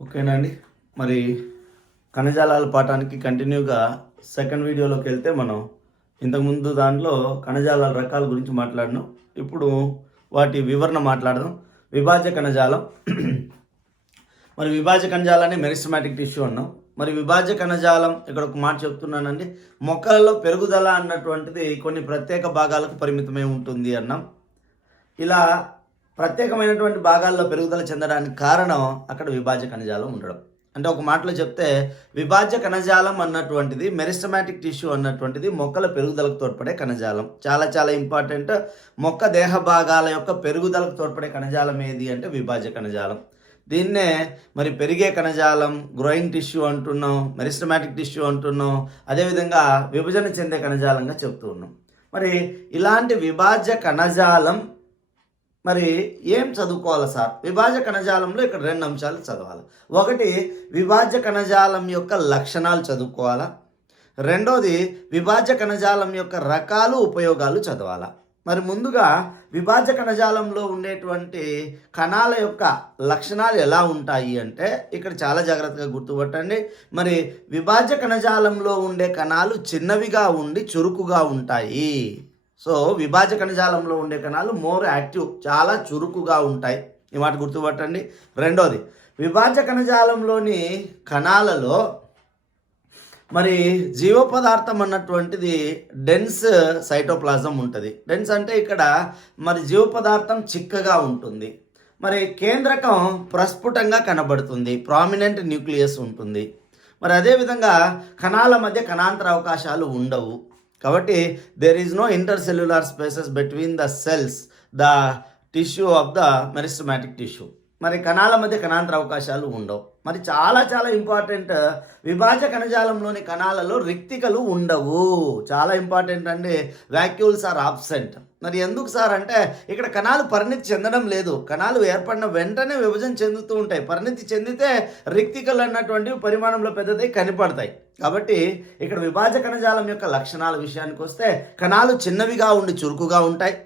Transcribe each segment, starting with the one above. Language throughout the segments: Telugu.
ఓకేనండి. మరి కణజాలాల పాఠానికి కంటిన్యూగా సెకండ్ వీడియోలోకి వెళ్తే మనం ఇంతకుముందు దాంట్లో కణజాలాల రకాల గురించి మాట్లాడినాం. ఇప్పుడు వాటి వివరణ మాట్లాడదాం. విభాజ్య కణజాలం. మరి విభాజ్య కణజాలాన్ని మెరిస్టమాటిక్ టిష్యూ అన్నాం. మరి విభాజ్య కణజాలం ఇక్కడ ఒక మాట చెప్తున్నానండి. మొక్కలలో పెరుగుదల అన్నటువంటిది కొన్ని ప్రత్యేక భాగాలకు పరిమితమై ఉంటుంది అన్నాం. ఇలా ప్రత్యేకమైనటువంటి భాగాల్లో పెరుగుదల చెందడానికి కారణం అక్కడ విభాజ్య కణజాలం ఉండడం. అంటే ఒక మాటలో చెప్తే విభాజ్య కణజాలం అన్నటువంటిది మెరిస్టమాటిక్ టిష్యూ అన్నటువంటిది మొక్కల పెరుగుదలకు తోడ్పడే కణజాలం. చాలా చాలా ఇంపార్టెంట్. మొక్క దేహ భాగాల యొక్క పెరుగుదలకు తోడ్పడే కణజాలం ఏది అంటే విభాజ్య కణజాలం. దీన్నే మరి పెరిగే కణజాలం, గ్రోయింగ్ టిష్యూ అంటున్నాం, మెరిస్టమాటిక్ టిష్యూ అంటున్నాం, అదేవిధంగా విభజన చెందే కణజాలంగా చెప్తూ ఉన్నాం. మరి ఇలాంటి విభాజ్య కణజాలం మరి ఏం చదువుకోవాలి సార్? విభాజ్య కణజాలంలో ఇక్కడ రెండు అంశాలు చదవాలి. ఒకటి, విభాజ్య కణజాలం యొక్క లక్షణాలు చదువుకోవాలా. రెండోది, విభాజ్య కణజాలం యొక్క రకాలు, ఉపయోగాలు చదవాలా. మరి ముందుగా విభాజ్య కణజాలంలో ఉండేటువంటి కణాల యొక్క లక్షణాలు ఎలా ఉంటాయి అంటే ఇక్కడ చాలా జాగ్రత్తగా గుర్తుపట్టండి. మరి విభాజ్య కణజాలంలో ఉండే కణాలు చిన్నవిగా ఉండి చురుకుగా ఉంటాయి. సో విభాజ్య కణజాలంలో ఉండే కణాలు మోర్ యాక్టివ్, చాలా చురుకుగా ఉంటాయి. ఈ మాట గుర్తుపట్టండి. రెండోది, విభాజ్య కణజాలంలోని కణాలలో మరి జీవపదార్థం అన్నటువంటిది డెన్స్ సైటోప్లాజం ఉంటుంది. డెన్స్ అంటే ఇక్కడ మరి జీవపదార్థం చిక్కగా ఉంటుంది. మరి కేంద్రకం ప్రస్ఫుటంగా కనబడుతుంది, ప్రామినెంట్ న్యూక్లియస్ ఉంటుంది. మరి అదేవిధంగా కణాల మధ్య కణాంతర అవకాశాలు ఉండవు. కాబట్టి there is no intercellular spaces between the cells, the tissue of the meristematic tissue. మరి కణాల మధ్య కణాంతర అవకాశాలు ఉండవు. మరి చాలా చాలా ఇంపార్టెంట్, విభాజ్య కణజాలంలోని కణాలలో రిక్తికలు ఉండవు. చాలా ఇంపార్టెంట్ అండి. Vacuoles are absent. మరి ఎందుకు సార్ అంటే ఇక్కడ కణాలు పరిణితి చెందడం లేదు. కణాలు ఏర్పడిన వెంటనే విభజన చెందుతూ ఉంటాయి. పరిణితి చెందితే రిక్తికలు అన్నటువంటివి పరిమాణంలో పెద్దదై కనపడతాయి. కాబట్టి ఇక్కడ విభాజ్య కణజాలం యొక్క లక్షణాల విషయానికి వస్తే కణాలు చిన్నవిగా ఉండి చురుకుగా ఉంటాయి.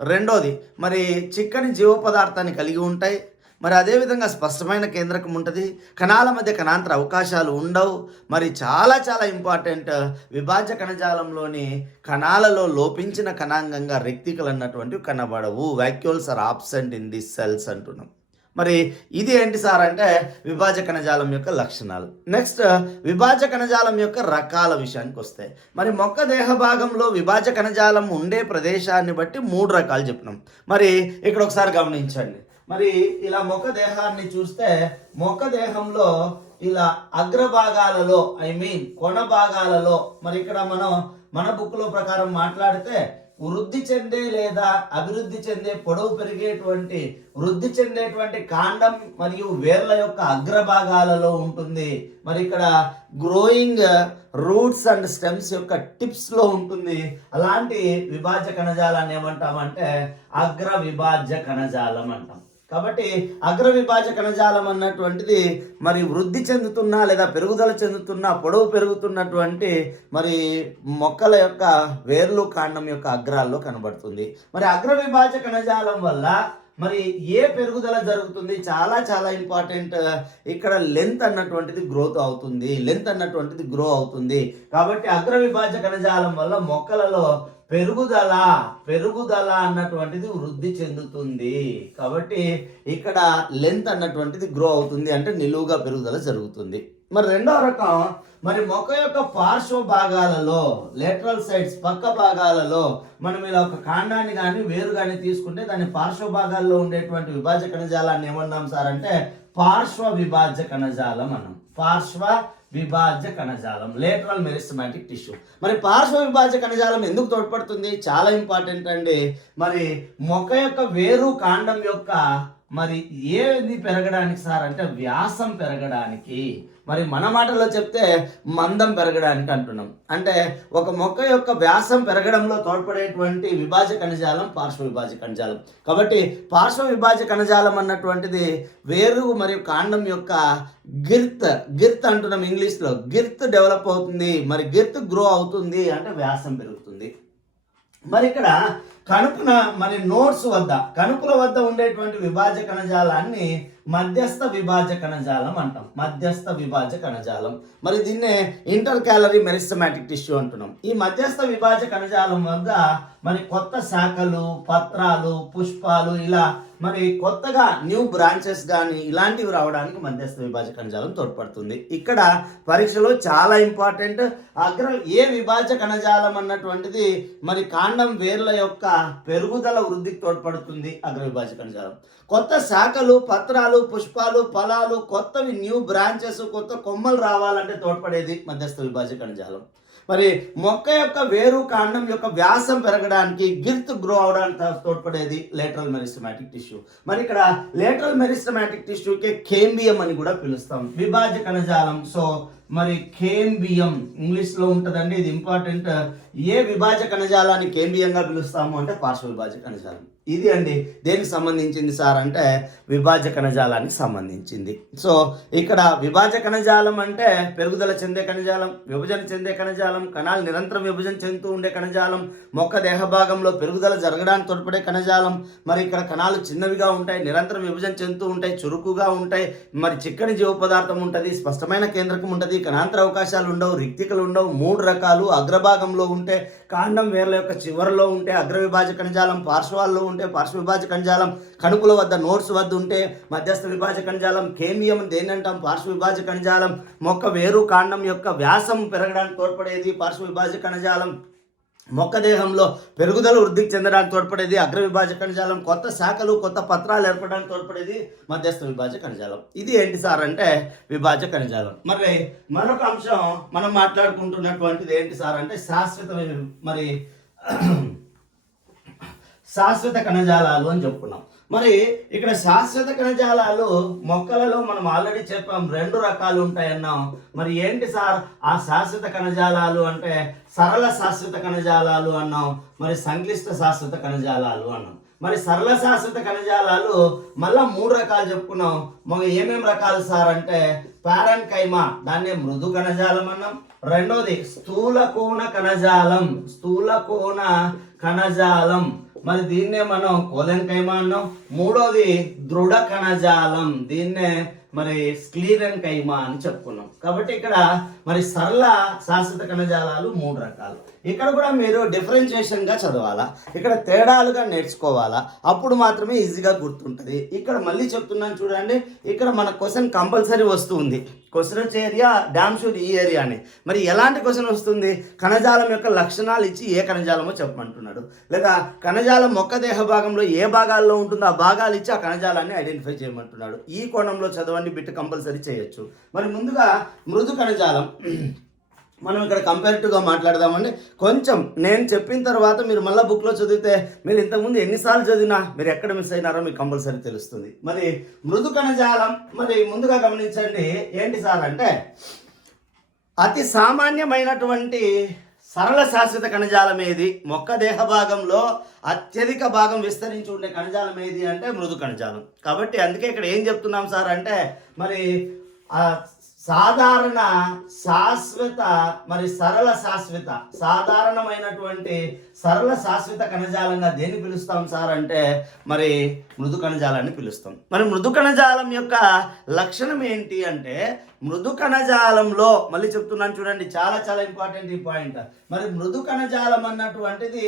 రెండోది, మరి చిక్కని జీవపదార్థాన్ని కలిగి ఉంటాయి. మరి అదేవిధంగా స్పష్టమైన కేంద్రకం ఉంటుంది. కణాల మధ్య కణాంతర అవకాశాలు ఉండవు. మరి చాలా చాలా ఇంపార్టెంట్, విభాజ్య కణజాలంలోని కణాలలో లోపించిన కణాంగంగా రెక్తికలు అన్నటువంటివి కనబడవు. Vacuoles are absent in this cells అంటున్నాం. మరి ఇది ఏంటి సార్ అంటే విభాజ్య కణజాలం యొక్క లక్షణాలు. నెక్స్ట్, విభాజ్య కణజాలం యొక్క రకాల విషయానికి వస్తే మరి మొక్క దేహ భాగంలో విభాజ్య కణజాలం ఉండే ప్రదేశాన్ని బట్టి 3 రకాలు చెప్పినాం. మరి ఇక్కడ ఒకసారి గమనించండి. మరి ఇలా మొక్క దేహాన్ని చూస్తే మొక్క దేహంలో ఇలా అగ్రభాగాలలో కొన భాగాలలో మరి ఇక్కడ మన బుక్లో ప్రకారం మాట్లాడితే వృద్ధి చెందే లేదా అభివృద్ధి చెందే పొడవు పెరిగేటువంటి వృద్ధి చెందేటువంటి కాండం మరియు వేర్ల యొక్క అగ్రభాగాలలో ఉంటుంది. మరి ఇక్కడ గ్రోయింగ్ రూట్స్ అండ్ స్టెమ్స్ యొక్క టిప్స్లో ఉంటుంది. అలాంటి విభాజ్య కణజాలాన్ని ఏమంటామంటే అగ్ర విభాజ్య కణజాలం అంటాం. కాబట్టి అగ్ర విభాజ్య కణజాలం అన్నటువంటిది మరి వృద్ధి చెందుతున్నా లేదా పెరుగుదల చెందుతున్న పొడవు పెరుగుతున్నటువంటి మరి మొక్కల యొక్క వేర్లు కాండం యొక్క అగ్రాల్లో కనబడుతుంది. మరి అగ్ర విభాజ్య కణజాలం వల్ల మరి ఏ పెరుగుదల జరుగుతుంది? చాలా చాలా ఇంపార్టెంట్. ఇక్కడ లెంత్ అన్నటువంటిది గ్రోత్ అవుతుంది, లెంత్ అన్నటువంటిది గ్రో అవుతుంది. కాబట్టి అగ్ర విభాజ్య కణజాలం వల్ల మొక్కలలో పెరుగుదల అన్నటువంటిది వృద్ధి చెందుతుంది. కాబట్టి ఇక్కడ లెంత్ అన్నటువంటిది గ్రో అవుతుంది, అంటే నిలువుగా పెరుగుదల జరుగుతుంది. మరి రెండో రకం, మరి మొక్క యొక్క పార్శ్వ భాగాలలో లేటరల్ సైడ్స్, పక్క భాగాలలో మనం ఇలా ఒక కాండాన్ని కానీ వేరు కానీ తీసుకుంటే దాని పార్శ్వ భాగాల్లో ఉండేటువంటి విభాజ్య కణజాలాన్ని ఏమన్నాం సార్ అంటే పార్శ్వ విభాజ్య కణజాలం అన్నాం. పార్శ్వ విభాజ్య కణజాలం, లేటరల్ మెరిస్టమాటిక్ టిష్యూ. మరి పార్శ్వ విభాజ్య కణజాలం ఎందుకు తోడ్పడుతుంది? చాలా ఇంపార్టెంట్ అండి. మరి మొక్క యొక్క వేరు కాండం యొక్క మరి ఏది పెరగడానికి సార్ అంటే వ్యాసం పెరగడానికి. మరి మన మాటల్లో చెప్తే మందం పెరగడానికి అంటున్నాం. అంటే ఒక మొక్క యొక్క వ్యాసం పెరగడంలో తోడ్పడేటువంటి విభాజ్య కణజాలం పార్శ్వ విభాజ్య కణజాలం. కాబట్టి పార్శ్వ విభాజ్య కణజాలం అన్నటువంటిది వేరు మరియు కాండం యొక్క గిర్త్ అంటున్నాం ఇంగ్లీష్లో. గిర్త్ డెవలప్ అవుతుంది, మరి గిర్త్ గ్రో అవుతుంది, అంటే వ్యాసం పెరుగుతుంది. మరి ఇక్కడ కణుపున మరి నోట్స్ వద్ద కణుపుల వద్ద ఉండేటువంటి విభాజ్య కణజాలాన్ని మధ్యస్థ విభాజ కణజాలం అంటాం. మధ్యస్థ విభాజ కణజాలం. మరి దీన్నే ఇంటర్ క్యాలరీ మెరిస్టమాటిక్ టిష్యూ అంటున్నాం. ఈ మధ్యస్థ విభాజ కణజాలం వద్ద మరి కొత్త శాఖలు, పత్రాలు, పుష్పాలు ఇలా మరి కొత్తగా న్యూ బ్రాంచెస్ కానీ ఇలాంటివి రావడానికి మధ్యస్థ విభాజ కణజాలం తోడ్పడుతుంది. ఇక్కడ పరీక్షలో చాలా ఇంపార్టెంట్ ఏ విభాజ కణజాలం అన్నటువంటిది మరి కాండం వేర్ల యొక్క పెరుగుదల వృద్ధికి తోడ్పడుతుంది అగ్ర విభాజ కణజాలం. కొత్త శాఖలు, పత్రాలు, పుష్పాలు, ఫలాలు, కొత్తవి న్యూ బ్రాంచెస్, కొత్త కొమ్మలు రావాలంటే తోడ్పడేది మధ్యస్థ విభాజ కణజాలం. మరి మొక్క యొక్క వేరు కాండం యొక్క వ్యాసం పెరగడానికి, గిల్త్ గ్రో అవడానికి తోడ్పడేది లేటరల్ మెరిస్టమాటిక్ టిష్యూ. మరి ఇక్కడ లేటరల్ మెరిస్టమాటిక్ టిష్యూకి కేంబియం అని కూడా పిలుస్తాం. విభాజ కణజాలం. సో మరి కేంబియం ఇంగ్లీష్లో ఉంటుందండి, ఇది ఇంపార్టెంట్. ఏ విభాజ కణజాలాన్ని కేంబియంగా పిలుస్తాము అంటే పార్శ్వ విభాజ కణజాలం. ఇది అండి దేనికి సంబంధించింది సార్ అంటే విభాజ కణజాలానికి సంబంధించింది. సో ఇక్కడ విభాజ కణజాలం అంటే పెరుగుదల చెందే కణజాలం, విభజన చెందే కణజాలం, కణాలు నిరంతరం విభజన చెందుతూ ఉండే కణజాలం, మొక్క దేహ భాగంలో పెరుగుదల జరగడానికి తోడ్పడే కణజాలం. మరి ఇక్కడ కణాలు చిన్నవిగా ఉంటాయి, నిరంతరం విభజన చెందుతూ ఉంటాయి, చురుకుగా ఉంటాయి, మరి చిక్కని జీవ పదార్థం ఉంటుంది, స్పష్టమైన కేంద్రకం ఉంటుంది, కణాంతర అవకాశాలు ఉండవు, రిక్తికలు ఉండవు. 3 రకాలు. అగ్రభాగంలో ఉంటే, కాండం వేర్ల యొక్క చివరిలో ఉంటే అగ్ర విభాజ కణజాలం, పార్శ్వాల్లో ఉంటే పార్శ్వ విభాజ కణజాలం, కణుపుల వద్ద నోట్స్ వద్ద ఉంటే మధ్యస్థ విభాజ కణజాలం. కేమియం దేనంటాం పార్శ్వ విభాజ కణజాలం. మొక్క వేరు కాండం యొక్క వ్యాసం పెరగడానికి తోడ్పడేది పార్శ్వ విభాజ కణజాలం. మొక్క దేహంలో పెరుగుదల వృద్ధికి చెందడానికి తోడ్పడేది అగ్ర విభాజ కణజాలం. కొత్త శాఖలు, కొత్త పత్రాలు ఏర్పడడానికి తోడ్పడేది మధ్యస్థ విభాజ కణజాలం. ఇది ఏంటి సార్ అంటే విభాజ కణజాలం. మరి మరొక అంశం మనం మాట్లాడుకుంటున్నటువంటిది ఏంటి సార్ అంటే శాశ్వత కణజాలాలు అని చెప్పుకున్నాం. మరి ఇక్కడ శాశ్వత కణజాలాలు మొక్కలలో మనం ఆల్రెడీ చెప్పాం 2 రకాలు ఉంటాయన్నాం. మరి ఏంటి సార్ ఆ శాశ్వత కణజాలాలు అంటే సరళ శాశ్వత కణజాలాలు అన్నాం, మరి సంక్లిష్ట శాశ్వత కణజాలాలు అన్నాం. మరి సరళ శాశ్వత కణజాలాలు మళ్ళా 3 రకాలు చెప్పుకున్నాం. మరి ఏమేమి రకాలు సార్ అంటే పారెన్కైమా, దాన్నే మృదు కణజాలం అన్నాం. రెండోది స్థూల కోణ కణజాలం, స్థూల కోణ కణజాలం, మరి దీన్నే మనం కోలెన్కైమా అన్నాం. మూడోది దృఢ కణజాలం, దీన్నే మరి స్క్లీరెన్కైమా అని చెప్పుకున్నాం. కాబట్టి ఇక్కడ మరి సరళ శాశ్వత కణజాలాలు 3 రకాలు. ఇక్కడ కూడా మీరు డిఫరెన్షియేషన్గా చదవాలా, ఇక్కడ తేడాలుగా నేర్చుకోవాలా, అప్పుడు మాత్రమే ఈజీగా గుర్తుంటుంది. ఇక్కడ మళ్ళీ చెప్తున్నాను చూడండి, ఇక్కడ మన క్వశ్చన్ కంపల్సరీ వస్తుంది. క్వశ్చన్ వచ్చే ఏరియా డామ్ షూర్ ఈ ఏరియాని. మరి ఎలాంటి క్వశ్చన్ వస్తుంది? కణజాలం యొక్క లక్షణాలు ఇచ్చి ఏ కణజాలమో చెప్పమంటున్నాడు, లేదా కణజాలం మొక్క దేహ భాగంలో ఏ భాగాల్లో ఉంటుందో ఆ భాగాలు ఇచ్చి ఆ కణజాలాన్ని ఐడెంటిఫై చేయమంటున్నాడు. ఈ కోణంలో చదవండి, బిట్ కంపల్సరీ చేయొచ్చు. మరి ముందుగా మృదు కణజాలం మనం ఇక్కడ కంపారిటివ్గా మాట్లాడదామండి. కొంచెం నేను చెప్పిన తర్వాత మీరు మళ్ళీ బుక్లో చదివితే మీరు ఇంతకుముందు ఎన్నిసార్లు చదివినా మీరు ఎక్కడ మిస్ అయినారో మీకు కంపల్సరీ తెలుస్తుంది. మరి మృదు కణజాలం మరి ముందుగా గమనించండి ఏంటి సార్ అంటే అతి సామాన్యమైనటువంటి సరళ శాశ్వత కణజాలం ఏది, మొక్క దేహ భాగంలో అత్యధిక భాగం విస్తరించి ఉండే కణజాలం ఏది అంటే మృదు కణజాలం. కాబట్టి అందుకే ఇక్కడ ఏం చెప్తున్నాం సార్ అంటే మరి సాధారణ శాశ్వత మరి సరళ శాశ్వత, సాధారణమైనటువంటి సరళ శాశ్వత కణజాలంగా దేన్ని పిలుస్తాం సార్ అంటే మరి మృదు కణజాలాన్ని పిలుస్తాం. మరి మృదు కణజాలం యొక్క లక్షణం ఏంటి అంటే మృదు కణజాలంలో మళ్ళీ చెప్తున్నాను చూడండి, చాలా చాలా ఇంపార్టెంట్ ఈ పాయింట్. మరి మృదు కణజాలం అన్నటువంటిది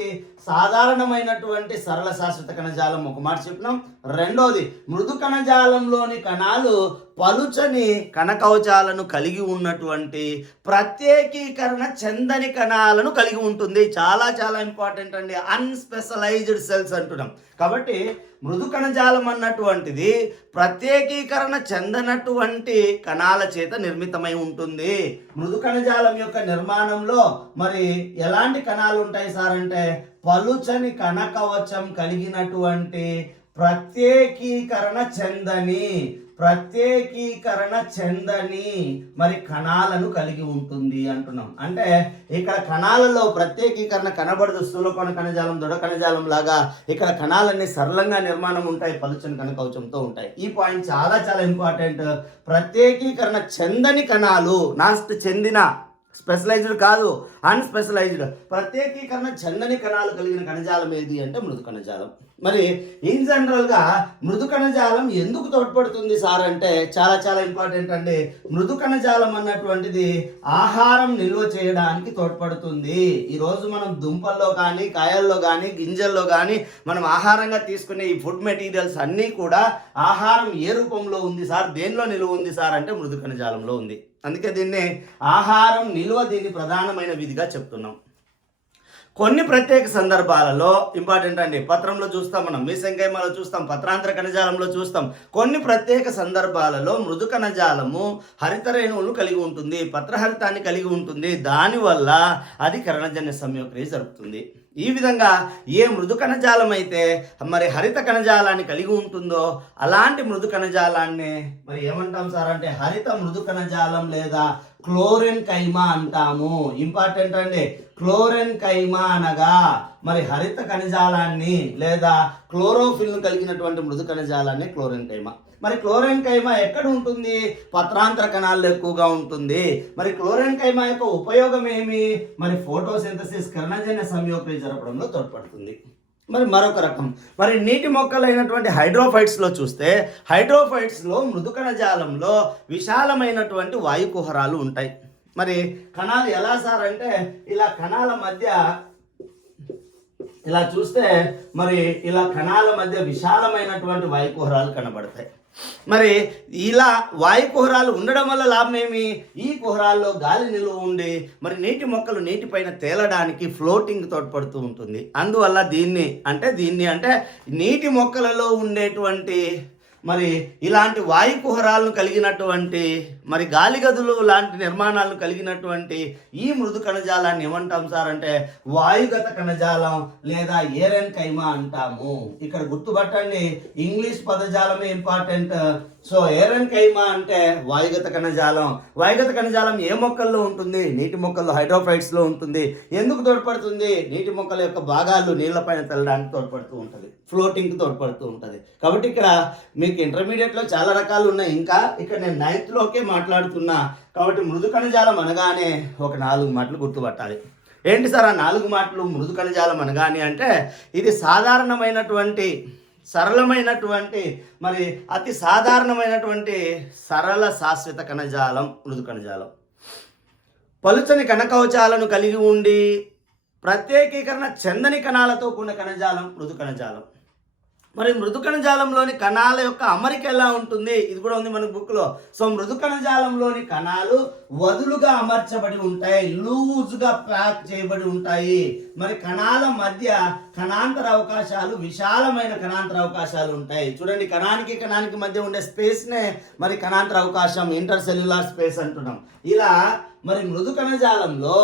సాధారణమైనటువంటి సరళ శాశ్వత కణజాలం ఒక మాట చెప్పినాం. రెండోది మృదు కణజాలంలోని కణాలు పలుచని కణకవచాలను కలిగి ఉన్నటువంటి ప్రత్యేకీకరణ చెందని కణాలను కలిగి ఉంటుంది. చాలా చాలా ఇంపార్టెంట్ అండి, అన్స్పెషలైజ్డ్ సెల్స్ అంటున్నాం. కాబట్టి మృదు కణజాలం అన్నటువంటిది ప్రత్యేకీకరణ చెందనటువంటి కణాల చేత నిర్మితమై ఉంటుంది. మృదు కణజాలం యొక్క నిర్మాణంలో మరి ఎలాంటి కణాలు ఉంటాయి సార్ అంటే పలుచని కణకవచం కలిగినటువంటి ప్రత్యేకీకరణ చెందని మరి కణాలను కలిగి ఉంటుంది అంటున్నాం. అంటే ఇక్కడ కణాలలో ప్రత్యేకీకరణ కనబడదు. స్థూలకోణ కణజాలం, దృఢ కణజాలం లాగా ఇక్కడ కణాలన్నీ సరళంగా నిర్మాణం ఉంటాయి, పలుచని కణకవచంతో ఉంటాయి. ఈ పాయింట్ చాలా చాలా ఇంపార్టెంట్. ప్రత్యేకీకరణ చెందని కణాలు, చెందిన స్పెషలైజ్డ్ కాదు, అన్స్పెషలైజ్డ్, ప్రత్యేకీకరణ చెందని కణాలు కలిగిన కణజాలం ఏది అంటే మృదు కణజాలం. మరి ఇన్ జనరల్గా మృదు కణజాలం ఎందుకు తోడ్పడుతుంది సార్ అంటే చాలా చాలా ఇంపార్టెంట్ అండి. మృదు కణజాలం అన్నటువంటిది ఆహారం నిల్వ చేయడానికి తోడ్పడుతుంది. ఈరోజు మనం దుంపల్లో కానీ కాయల్లో కానీ గింజల్లో కానీ మనం ఆహారంగా తీసుకునే ఈ ఫుడ్ మెటీరియల్స్ అన్నీ కూడా ఆహారం ఏ రూపంలో ఉంది సార్, దేనిలో నిల్వ ఉంది సార్ అంటే మృదు కణజాలంలో ఉంది. అందుకే దీన్ని ఆహారం నిల్వ దీన్ని ప్రధానమైన విధిగా చెప్తున్నాం. కొన్ని ప్రత్యేక సందర్భాలలో ఇంపార్టెంట్ అండి, పత్రంలో చూస్తాం, మనం మీసెంకైమాలో చూస్తాం, పత్రాంతర కణజాలంలో చూస్తాం. కొన్ని ప్రత్యేక సందర్భాలలో మృదు కణజాలము హరిత రేణువులను కలిగి ఉంటుంది, పత్రహరితాన్ని కలిగి ఉంటుంది. దానివల్ల అది కిరణజన్య సంయోక్రియ జరుపుతుంది. ఈ విధంగా ఏ మృదు కణజాలం అయితే మరి హరిత కణజాలాన్ని కలిగి ఉంటుందో అలాంటి మృదు కణజాలాన్ని మరి ఏమంటాం సార్ అంటే హరిత మృదు కణజాలం లేదా క్లోరెన్ కైమా అంటాము. ఇంపార్టెంట్ అండి, క్లోరెన్ కైమా అనగా మరి హరిత కణజాలాన్ని లేదా క్లోరోఫిల్ను కలిగినటువంటి మృదు కణజాలాన్ని క్లోరెన్ కైమా. మరి క్లోరెన్ కైమా ఎక్కడ ఉంటుంది? పత్రాంతర కణాల్లో ఎక్కువగా ఉంటుంది. మరి క్లోరెన్ కైమా యొక్క ఉపయోగం ఏమి? మరి ఫోటోసింథసిస్ కిరణజన్య సంయోక్రియ జరపడంలో తోడ్పడుతుంది. మరి మరొక రకం మరి నీటి మొక్కలైనటువంటి హైడ్రోఫైట్స్లో చూస్తే హైడ్రోఫైట్స్లో మృదు కణజాలంలో విశాలమైనటువంటి వాయు కుహరాలు ఉంటాయి. మరి కణాలు ఎలా సార్ అంటే ఇలా కణాల మధ్య ఇలా చూస్తే మరి ఇలా కణాల మధ్య విశాలమైనటువంటి వాయు కుహరాలు కనబడతాయి. మరి ఇలా వాయు కుహరాలు ఉండడం వల్ల లాభం ఏమి? ఈ కుహరాల్లో గాలి నిలువ ఉండి మరి నీటి మొక్కలు నీటిపైన తేలడానికి ఫ్లోటింగ్ తోడ్పడుతూ ఉంటుంది. అందువల్ల దీన్ని అంటే నీటి మొక్కలలో ఉండేటువంటి మరి ఇలాంటి వాయు కుహరాలను కలిగినటువంటి మరి గాలి గదులు లాంటి నిర్మాణాలను కలిగినటువంటి ఈ మృదు కణజాలాన్ని ఏమంటాం సార్ అంటే వాయుగత కణజాలం లేదా ఏరెన్ కైమా అంటాము. ఇక్కడ గుర్తుపట్టండి, ఇంగ్లీష్ పదజాలమే ఇంపార్టెంట్. సో ఏరెన్ కైమా అంటే వాయుగత కణజాలం. వాయుగత కణజాలం ఏ మొక్కల్లో ఉంటుంది? నీటి మొక్కల్లో హైడ్రోఫైట్స్లో ఉంటుంది. ఎందుకు తోడ్పడుతుంది? నీటి మొక్కల యొక్క భాగాలు నీళ్లపైన తెల్లడానికి తోడ్పడుతూ ఉంటుంది, ఫ్లోటింగ్కి తోడ్పడుతూ ఉంటుంది. కాబట్టి ఇక్కడ మీకు ఇంటర్మీడియట్లో చాలా రకాలు ఉన్నాయి, ఇంకా ఇక్కడ నేను 9th మాట్లాడుతున్నా. కాబట్టి మృదు కణజాలం అనగానే ఒక 4 మాటలు గుర్తుపట్టాలి. ఏంటి సార్ ఆ 4 మాటలు? మృదు కణజాలం అనగానే అంటే ఇది సాధారణమైనటువంటి సరళమైనటువంటి మరి అతి సాధారణమైనటువంటి సరళ శాశ్వత కణజాలం మృదు కణజాలం. పలుచని కణకవచాలను కలిగి ఉండి ప్రత్యేకీకరణ చెందని కణాలతో కూడిన కణజాలం మృదు కణజాలం. మరి మృదు కణజాలంలోని కణాల యొక్క అమరిక ఎలా ఉంటుంది? ఇది కూడా ఉంది మన బుక్లో. సో మృదు కణజాలంలోని కణాలు వదులుగా అమర్చబడి ఉంటాయి, లూజ్గా ప్యాక్ చేయబడి ఉంటాయి. మరి కణాల మధ్య కణాంతర అవకాశాలు, విశాలమైన కణాంతర అవకాశాలు ఉంటాయి. చూడండి, కణానికి మధ్య ఉండే స్పేస్నే మరి కణాంతర అవకాశం, ఇంటర్ సెల్యులార్ స్పేస్ అంటున్నాం. ఇలా మరి మృదు కణజాలంలో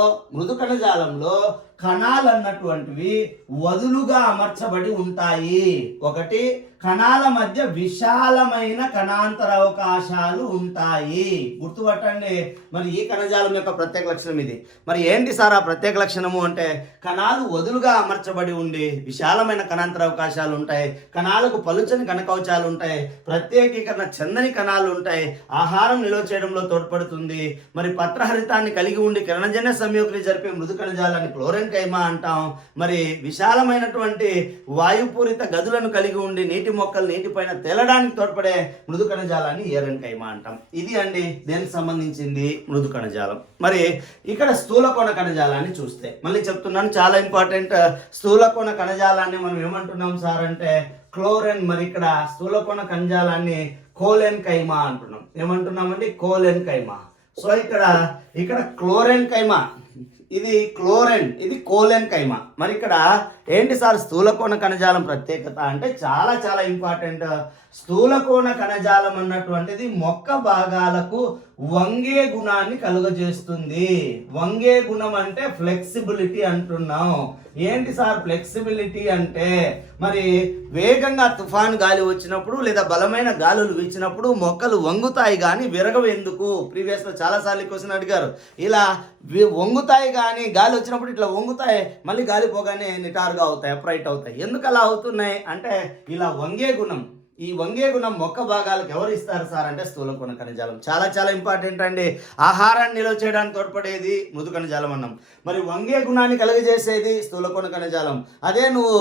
కణాలు అన్నటువంటివి వదులుగా అమర్చబడి ఉంటాయి. ఒకటి, కణాల మధ్య విశాలమైన కణాంతర అవకాశాలు ఉంటాయి. గుర్తుపట్టండి, మరి ఈ కణజాలం యొక్క ప్రత్యేక లక్షణం ఇది. మరి ఏంటి సార్ ఆ ప్రత్యేక లక్షణము అంటే కణాలు వదులుగా అమర్చబడి ఉండి విశాలమైన కణాంతర అవకాశాలు ఉంటాయి, కణాలకు పలుచని కణకవచాలు ఉంటాయి, ప్రత్యేకీకరణ చెందని కణాలు ఉంటాయి, ఆహారం నిల్వ చేయడంలో తోడ్పడుతుంది. మరి పత్రహరితాన్ని కలిగి ఉండి కిరణజన్య సంయోక్రియ జరిపే మృదు కణజాలాన్ని క్లోరెన్ కైమా అంటాం. మరి విశాలమైనటువంటి వాయుపూరిత గదులను కలిగి ఉండి నీటి మొక్కలు నీటిపైన తేలడానికి తోడ్పడే మృదు కణజాలాన్ని ఏరెన్ కైమా అంటాం. ఇది అండి దేనికి సంబంధించింది మృదు కణజాలం. మరి ఇక్కడ స్థూలకోణ కణజాలాన్ని చూస్తే మళ్ళీ చెప్తున్నాను, చాలా ఇంపార్టెంట్. స్థూలకోణ కణజాలాన్ని మనం ఏమంటున్నాం సార్ అంటే క్లోరెన్. మరి ఇక్కడ స్థూలకోణ కణజాలాన్ని కోలెన్ కైమా అంటున్నాం. ఏమంటున్నామండి? కోలెన్ కైమా. సో ఇక్కడ క్లోరెన్ కైమా, ఇది క్లోరెన్, ఇది కోలెన్ కైమా. మరి ఇక్కడ ఏంటి సార్ స్థూలకోణ కణజాలం ప్రత్యేకత అంటే చాలా చాలా ఇంపార్టెంట్. స్థూలకోణ కణజాలం అన్నటువంటిది మొక్క భాగాలకు వంగే గుణాన్ని కలుగజేస్తుంది. వంగే గుణం అంటే ఫ్లెక్సిబిలిటీ అంటున్నాం. ఏంటి సార్ ఫ్లెక్సిబిలిటీ అంటే మరి వేగంగా తుఫాను గాలి వచ్చినప్పుడు లేదా బలమైన గాలులు వీచినప్పుడు మొక్కలు వంగుతాయి కానీ విరగవు. ఎందుకు? ప్రీవియస్లో చాలాసార్లు క్వశ్చన్ అడిగారు. ఇలా వంగుతాయి కానీ గాలి వచ్చినప్పుడు ఇట్లా వంగుతాయి, మళ్ళీ గాలి పోగానే నిటారుగా అవుతాయి, అప్రైట్ అవుతాయి. ఎందుకు అలా అవుతున్నాయి అంటే ఇలా వంగే గుణం. ఈ వంగే గుణం మొక్క భాగాలకు ఎవరు ఇస్తారు సార్ అంటే స్థూలకోణ కణజాలం. చాలా చాలా ఇంపార్టెంట్ అండి. ఆహారాన్ని నిల్వ చేయడానికి తోడ్పడేది మృదు కణజాలం అన్నాం. మరి వంగే గుణాన్ని కలుగజేసేది స్థూలకోణ కణజాలం. అదే నువ్వు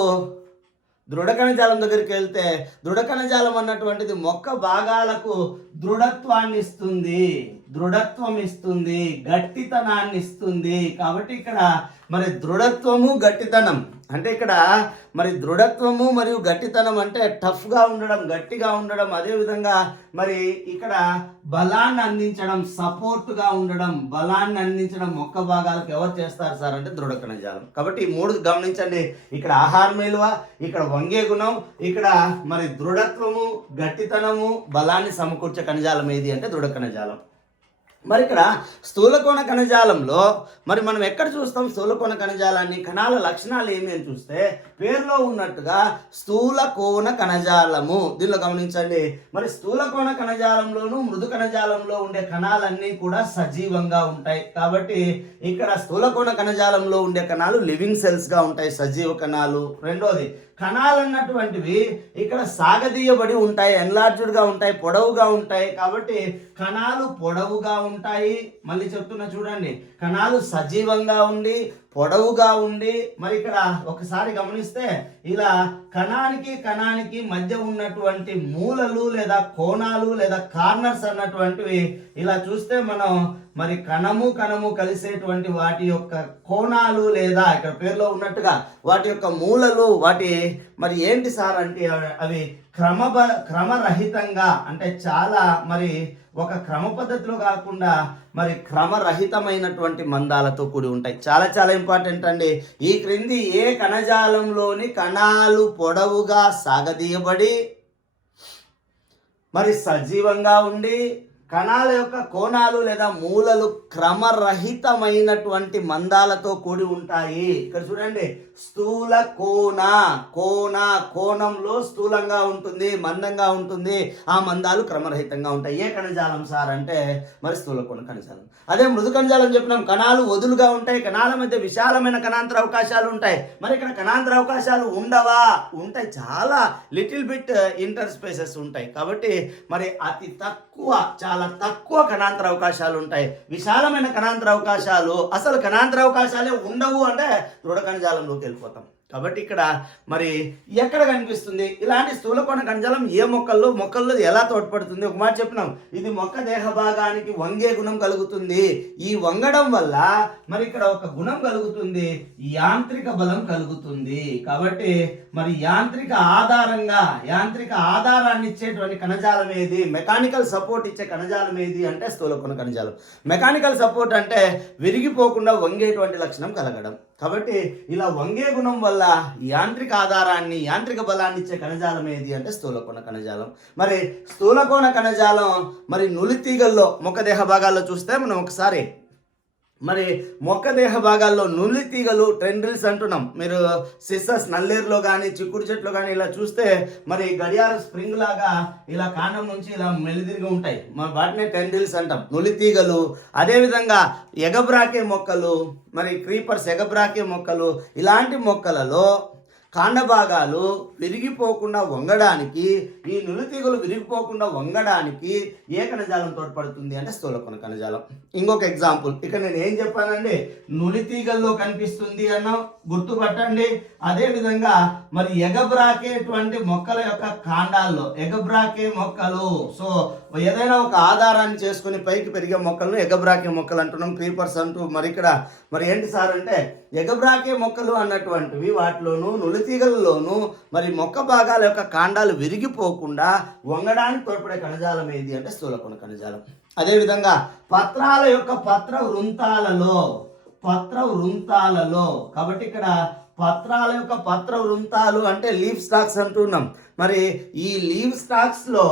దృఢ కణజాలం దగ్గరికి వెళ్తే దృఢ కణజాలం అన్నటువంటిది మొక్క భాగాలకు దృఢత్వాన్ని ఇస్తుంది, దృఢత్వం ఇస్తుంది, గట్టితనాన్ని ఇస్తుంది. కాబట్టి ఇక్కడ మరి దృఢత్వము గట్టితనం అంటే ఇక్కడ మరి దృఢత్వము మరియు గట్టితనం అంటే టఫ్గా ఉండడం, గట్టిగా ఉండడం. అదేవిధంగా మరి ఇక్కడ బలాన్ని అందించడం, సపోర్ట్గా ఉండడం, బలాన్ని అందించడం మొక్క భాగాలకు ఎవరు చేస్తారు సార్ అంటే దృఢ కణజాలం. కాబట్టి ఈ మూడు గమనించండి, ఇక్కడ ఆహారం విలువ, ఇక్కడ వంగే గుణం, ఇక్కడ మరి దృఢత్వము, గట్టితనము, బలాన్ని సమకూర్చే కణజాలం ఏది అంటే దృఢ కణజాలం. మరి ఇక్కడ స్థూలకోణ కణజాలంలో మరి మనం ఎక్కడ చూస్తాం స్థూలకోణ కణజాలాన్ని? కణాల లక్షణాలు ఏమి అని చూస్తే పేరులో ఉన్నట్టుగా స్థూలకోణ కణజాలము. దీనిలో గమనించండి, మరి స్థూలకోణ కణజాలంలోను మృదు కణజాలంలో ఉండే కణాలన్నీ కూడా సజీవంగా ఉంటాయి. కాబట్టి ఇక్కడ స్థూలకోణ కణజాలంలో ఉండే కణాలు లివింగ్ సెల్స్గా ఉంటాయి, సజీవ కణాలు. రెండోది, కణాలు అన్నటువంటివి ఇక్కడ సాగదీయబడి ఉంటాయి, ఎన్లార్జ్డ్గా ఉంటాయి, పొడవుగా ఉంటాయి. కాబట్టి కణాలు పొడవుగా ఉంటాయి. మళ్ళీ చెప్తున్నా చూడండి, కణాలు సజీవంగా ఉండి పొడవుగా ఉండి, మరి ఇక్కడ ఒకసారి గమనిస్తే ఇలా కణానికి కణానికి మధ్య ఉన్నటువంటి మూలలు లేదా కోణాలు లేదా కార్నర్స్ అన్నటువంటివి ఇలా చూస్తే మనం మరి కణము కలిసేటువంటి వాటి యొక్క కోణాలు లేదా ఇక్కడ పేరులో ఉన్నట్టుగా వాటి యొక్క మూలలు, వాటి మరి ఏంటి సార్ అంటే అవి క్రమరహితంగా అంటే చాలా మరి ఒక క్రమ పద్ధతిలో కాకుండా మరి క్రమరహితమైనటువంటి మందాలతో కూడి ఉంటాయి. చాలా చాలా ఇంపార్టెంట్ అండి. ఈ క్రింది ఏ కణజాలంలోని కణాలు పొడవుగా సాగదీయబడి మరి సజీవంగా ఉండి కణాల యొక్క కోణాలు లేదా మూలలు క్రమరహితమైనటువంటి మందాలతో కూడి ఉంటాయి. ఇక్కడ చూడండి, స్థూల కోణంలో స్థూలంగా ఉంటుంది, మందంగా ఉంటుంది. ఆ మందాలు క్రమరహితంగా ఉంటాయి. ఏ కణజాలం సార్ అంటే మరి స్థూలకోణ కణజాలం. అదే మృదు కణజాలం చెప్పినాం, కణాలు వదులుగా ఉంటాయి, కణాల మధ్య విశాలమైన కణాంతర అవకాశాలు ఉంటాయి. మరి ఇక్కడ కణాంతర అవకాశాలు ఉండవా? ఉంటాయి, చాలా లిటిల్ బిట్ ఇంటర్ స్పేసెస్ ఉంటాయి. కాబట్టి మరి అతి తక్కువ, చాలా తక్కువ కణాంతర అవకాశాలు ఉంటాయి. విశాలమైన కణాంతర అవకాశాలు, అసలు కణాంతర అవకాశాలే ఉండవు అంటే దృఢ కణజాలంలోకి వెళ్ళిపోతాం. కాబట్టి ఇక్కడ మరి ఎక్కడ కనిపిస్తుంది ఇలాంటి స్థూలకోణ కణజాలం? ఏ మొక్కల్లో ఎలా తోడ్పడుతుంది? ఒక మాట చెప్పినాం, ఇది మొక్క దేహ భాగానికి వంగే గుణం కలుగుతుంది. ఈ వంగడం వల్ల మరి ఇక్కడ ఒక గుణం కలుగుతుంది, యాంత్రిక బలం కలుగుతుంది. కాబట్టి మరి యాంత్రిక ఆధారాన్ని ఇచ్చేటువంటి కణజాలం ఏది? మెకానికల్ సపోర్ట్ ఇచ్చే కణజాలం ఏది అంటే స్థూలకోణ కణజాలం. మెకానికల్ సపోర్ట్ అంటే విరిగిపోకుండా వంగేటువంటి లక్షణం కలగడం. కాబట్టి ఇలా వంగే గుణం వల్ల యాంత్రిక ఆధారాన్ని, యాంత్రిక బలాన్ని ఇచ్చే కణజాలం ఏది అంటే స్థూలకోణ కణజాలం. మరి స్థూలకోణ కణజాలం మరి నులితీగల్లో మొక్క దేహ భాగాల్లో చూస్తే మనం ఒకసారి మరి మొక్క దేహ భాగాల్లో నులి తీగలు టెండ్రిల్స్ అంటున్నాం. మీరు సిస్సస్ నల్లేరులో కానీ చిక్కుడు చెట్లు కానీ ఇలా చూస్తే మరి గడియార స్ప్రింగ్ లాగా ఇలా కాండం నుంచి ఇలా మెలిదిరిగి ఉంటాయి, వాటినే టెండ్రిల్స్ అంటాం, నులి తీగలు. అదేవిధంగా ఎగబ్రాకే మొక్కలు, మరి క్రీపర్స్, ఎగబ్రాకే మొక్కలు, ఇలాంటి మొక్కలలో కాండ భాగాలు విరిగిపోకుండా వంగడానికి, ఈ నులితీగలు విరిగిపోకుండా వంగడానికి ఏ కణజాలం తోడ్పడుతుంది అంటే స్థూలకోణ కణజాలం. ఇంకొక ఎగ్జాంపుల్, ఇక్కడ నేను ఏం చెప్పానండి, నులితీగల్లో కనిపిస్తుంది అన్నాం, గుర్తుపట్టండి. అదేవిధంగా మరి ఎగబ్రాకేటువంటి మొక్కల యొక్క కాండాల్లో, ఎగబ్రాకే మొక్కలు, సో ఏదైనా ఒక ఆధారాన్ని చేసుకుని పైకి పెరిగే మొక్కలను ఎగబ్రాకే మొక్కలు అంటున్నాం, క్రీపర్స్ అంటూ. మరి ఇక్కడ మరి ఏంటి సార్ అంటే ఎగబ్రాకే మొక్కలు అన్నటువంటివి వాటిలోనూ నులితీగలలోనూ మరి మొక్క భాగాల యొక్క కాండాలు విరిగిపోకుండా వంగడానికి తోడ్పడే కణజాలం ఏది అంటే స్థూలకోణ కణజాలం. అదేవిధంగా పత్రాల యొక్క పత్ర వృంతాలలో, కాబట్టి ఇక్కడ పత్రాల యొక్క పత్ర వృంతాలు అంటే లీవ్ స్టాక్స్ అంటున్నాం. మరి ఈ లీవ్ స్టాక్స్లో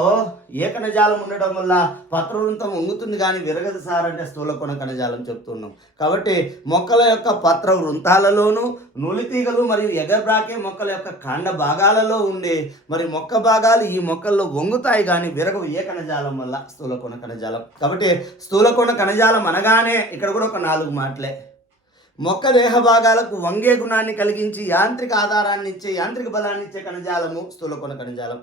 ఏ కణజాలం ఉండడం వల్ల పత్ర వృంతం ఉంగుతుంది కానీ విరగదు సార్ అంటే స్థూలకోణ కణజాలం చెప్తున్నాం. కాబట్టి మొక్కల యొక్క పత్ర వృంతాలలోనూ నులితీగలు మరియు ఎగబ్రాకే మొక్కల యొక్క కాండ భాగాలలో ఉండే మరి మొక్క భాగాలు ఈ మొక్కల్లో వంగుతాయి కానీ విరగవు. ఏ కణజాలం వల్ల? స్థూలకోణ కణజాలం. కాబట్టి స్థూలకోణ కణజాలం అనగానే ఇక్కడ కూడా ఒక 4 మాటలే. మొక్క దేహ భాగాలకు వంగే గుణాన్ని కలిగించి యాంత్రిక ఆధారాన్ని ఇచ్చే, యాంత్రిక బలాన్ని ఇచ్చే కణజాలము స్థూలకోణ కణజాలం.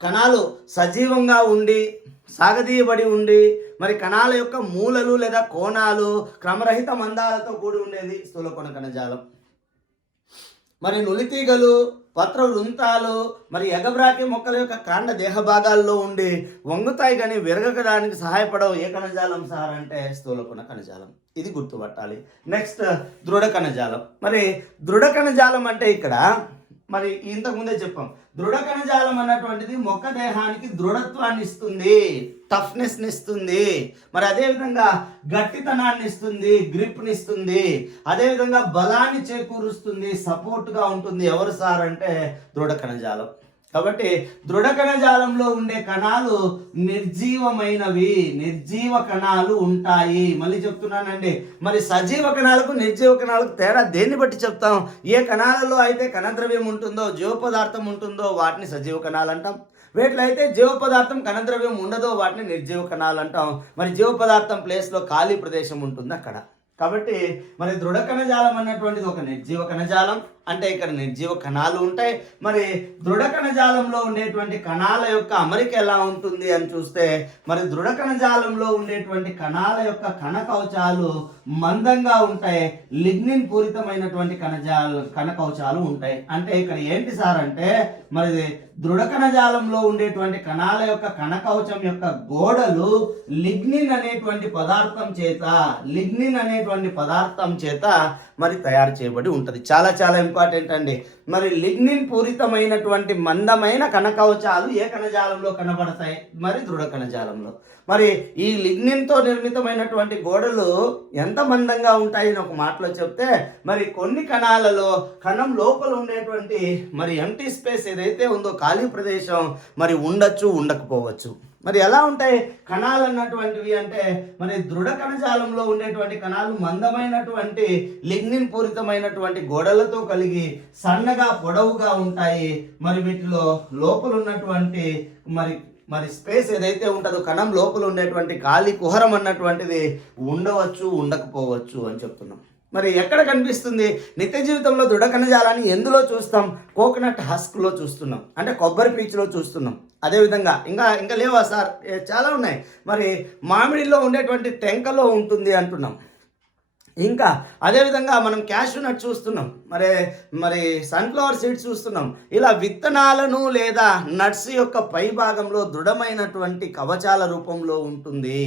కణాలు సజీవంగా ఉండి సాగదీయబడి ఉండి మరి కణాల యొక్క మూలలు లేదా కోణాలు క్రమరహిత మందాలతో కూడి ఉండేది స్థూలకోణ కణజాలం. మరి నులితీగలు పత్ర వృంతాలు మరి ఎగబ్రాకే మొక్కల యొక్క కాండ దేహ భాగాల్లో ఉండి వంగుతాయి కానీ విరగడానికి సహాయపడవు ఏ కణజాలం సార్ అంటే స్థూలకోణ కణజాలం. ఇది గుర్తుపట్టాలి. నెక్స్ట్ దృఢ కణజాలం. మరి దృఢ కణజాలం అంటే ఇక్కడ మరి ఇంతకుముందే చెప్పాం, దృఢ కణజాలం అన్నటువంటిది మొక్క దేహానికి దృఢత్వాన్ని ఇస్తుంది, టఫ్నెస్ని ఇస్తుంది, మరి అదేవిధంగా గట్టితనాన్ని ఇస్తుంది, గ్రిప్ని ఇస్తుంది, అదేవిధంగా బలాన్ని చేకూరుస్తుంది, సపోర్ట్గా ఉంటుంది. ఎవరు సార్ అంటే దృఢ కణజాలం. కాబట్టి దృఢ కణజాలంలో ఉండే కణాలు నిర్జీవమైనవి, నిర్జీవ కణాలు ఉంటాయి. మళ్ళీ చెప్తున్నానండి, మరి సజీవ కణాలకు నిర్జీవ కణాలకు తేడా దేన్ని బట్టి చెప్తాం? ఏ కణాలలో అయితే కణద్రవ్యం ఉంటుందో, జీవ పదార్థం ఉంటుందో వాటిని సజీవ కణాలు అంటాం. వీటిలో అయితే జీవ పదార్థం కణద్రవ్యం ఉండదో వాటిని నిర్జీవ కణాలు అంటాం. మరి జీవ పదార్థం ప్లేస్లో ఖాళీ ప్రదేశం ఉంటుంది అక్కడ. కాబట్టి మరి దృఢ కణజాలం అన్నటువంటిది ఒక నిర్జీవ కణజాలం. అంటే ఇక్కడ నిర్జీవ కణాలు ఉంటాయి. మరి దృఢ కణజాలంలో ఉండేటువంటి కణాల యొక్క అమరిక ఎలా ఉంటుంది అని చూస్తే, మరి దృఢ కణజాలంలో ఉండేటువంటి కణాల యొక్క కణ కవచాలు మందంగా ఉంటాయి, లిగ్నిన్ పూరితమైనటువంటి కణ కవచాలు ఉంటాయి. అంటే ఇక్కడ ఏంటి సార్ అంటే, మరి దృఢ కణజాలంలో ఉండేటువంటి కణాల యొక్క కణ కవచం యొక్క గోడలు లిగ్నిన్ అనేటువంటి పదార్థం చేత మరి తయారు చేయబడి ఉంటుంది. చాలా చాలా ఇంపార్టెంట్ అండి. మరి లిగ్నిన్ పూరితమైనటువంటి మందమైన కణకవచాలు ఏ కణజాలంలో కనబడతాయి? మరి దృఢ కణజాలంలో. మరి ఈ లిగ్నిన్తో నిర్మితమైనటువంటి గోడలు ఎంత మందంగా ఉంటాయని ఒక మాటలో చెప్తే, మరి కొన్ని కణాలలో కణం లోపల ఉండేటువంటి మరి ఎంటీ స్పేస్ ఏదైతే ఉందో ఖాళీ ప్రదేశం మరి ఉండొచ్చు, ఉండకపోవచ్చు. మరి ఎలా ఉంటాయి కణాలు అన్నటువంటివి అంటే, మరి దృఢ కణజాలంలో ఉండేటువంటి కణాలు మందమైనటువంటి లిగ్నిన్ పూరితమైనటువంటి గోడలతో కలిగి సన్నగా పొడవుగా ఉంటాయి. మరి వీటిలో లోపల ఉన్నటువంటి మరి స్పేస్ ఏదైతే ఉంటుందో కణం లోపల ఉండేటువంటి ఖాళీ కుహరం అన్నటువంటిది ఉండవచ్చు, ఉండకపోవచ్చు అని చెప్తున్నాం. మరి ఎక్కడ కనిపిస్తుంది? నిత్య జీవితంలో దృఢ కణజాలాన్ని ఎందులో చూస్తాం? కోకోనట్ హస్క్లో చూస్తున్నాం, అంటే కొబ్బరి పీచులో చూస్తున్నాం. అదేవిధంగా ఇంకా లేవా సార్? చాలా ఉన్నాయి. మరి మామిడిలో ఉండేటువంటి టెంకలో ఉంటుంది అంటున్నాం. ఇంకా అదేవిధంగా మనం క్యాష్యూ నట్ చూస్తున్నాం, మరి సన్ఫ్లవర్ సీడ్స్ చూస్తున్నాం. ఇలా విత్తనాలను లేదా నట్స్ యొక్క పై భాగంలో దృఢమైనటువంటి కవచాల రూపంలో ఉంటుంది.